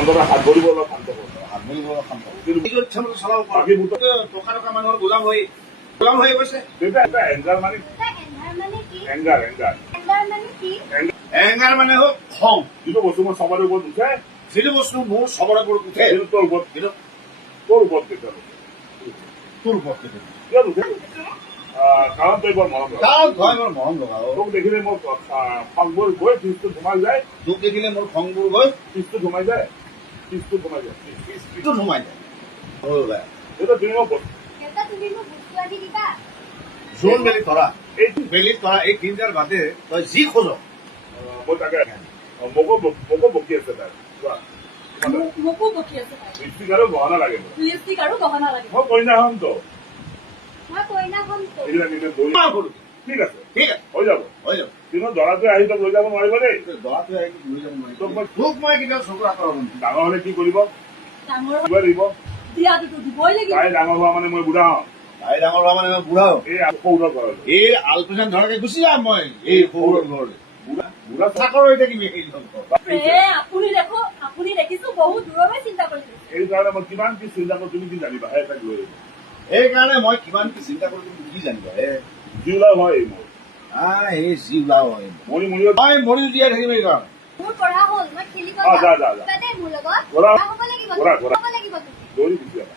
অন্তত হাত ভৰিব অলপ শান্ত কৰক। হাত ভৰিব অলপ শান্ত কৰক। কিন্তু নিজৰ ইচ্ছামতে চলাব পৰা। বাকী ভোটত টকা মানুহৰ গোলাম হৈ গৈছে। এটা এংগাৰ মানে এংগাৰ এংগাৰ মানে হ'ল খং। যিটো বস্তু মই চবৰে ওপৰত উঠে, যিটো বস্তু মোৰ চবৰে ওপৰত উঠে, সেইটো তোৰ ওপৰত কিন্তু তোৰ ওপৰত কেতিয়া উঠে? তোৰ ওপৰত কেতিয়া কিয় উঠে? কাৰণ তই বৰ মৰম লগা। কাৰণ তই মোৰ মৰম লগা। তোক দেখিলে মোৰ খংবোৰ গৈ ফিজটোত সোমাই যায়, তোক দেখিলে মোৰ খংবোৰ গৈ ফিজটোত সোমাই যায়, ফিজটোত সোমাই যায়। ফিজটোত সোমাই যায়। এইটো তুমি মোক জোন বেলি ধৰা, এই বেলিত ধৰা এই তিনিটাৰ বাদে তই যি খোজ মই তাকে মোকো বকি আছে তাই। মোকো বকি আছে তাই। লিপষ্টিক আৰু গহনা লাগে মোক। লিপষ্টিক আৰু গহনা লাগে। মই কইনা হ'ম তো। মই কইনা হ'ম তো। এইবিলাক নিজে দৌৰি ঠিক আছে, ঠিক আছে, হৈ যাব। হৈ যাব। কিন্তু দৰাটোৱে আহি তোক লৈ যাব নোৱাৰিব দেই। দৰাটোৱে আহি লৈ যাব তোক নোৱাৰিব। তোক মই কেতিয়াও চকুৰ আঁতৰাব নোৱাৰিম। ডাঙৰ হ'লে কি কৰিব? ডাঙৰ দিবই লাগিব। দিয়াটোতো দিবই লাগিব। তাই ডাঙৰ হোৱা মানে মই বুঢ়া হম। তাই ডাঙৰ হোৱা মানে মই বুঢ়া হ'ম। এই সৌৰৰ ঘৰলৈ। এই আলপৈচান ধৰাকে গুচি যাম মই এই সৌৰৰ ঘৰলৈ। বুঢ়া চাকৰ হৈ থাকিম এই আপুনি দেখিছো বহুত দূৰলৈ চিন্তা কৰিছে। এই কাৰণে মই কিমান কি চিন্তা কৰো তুমি কি জানিবা? সেই তাক লৈ আহিব। সেইকাৰণে মই কিমান কি চিন্তা কৰো তুমি কি জানিবা? যি ওলাও হয় মোৰ এই যি ওলাও হয় মৰি মই মৰি জীয়াই থাকিম এই কাৰণে। মোৰ পঢ়া হ'ল, মই খেলিব যা যাম। মোৰ লগত ঘোঁৰা হ'ব লাগিব, ঘোঁৰা হ'ব লাগিব। দৌৰি গুচি যাবা।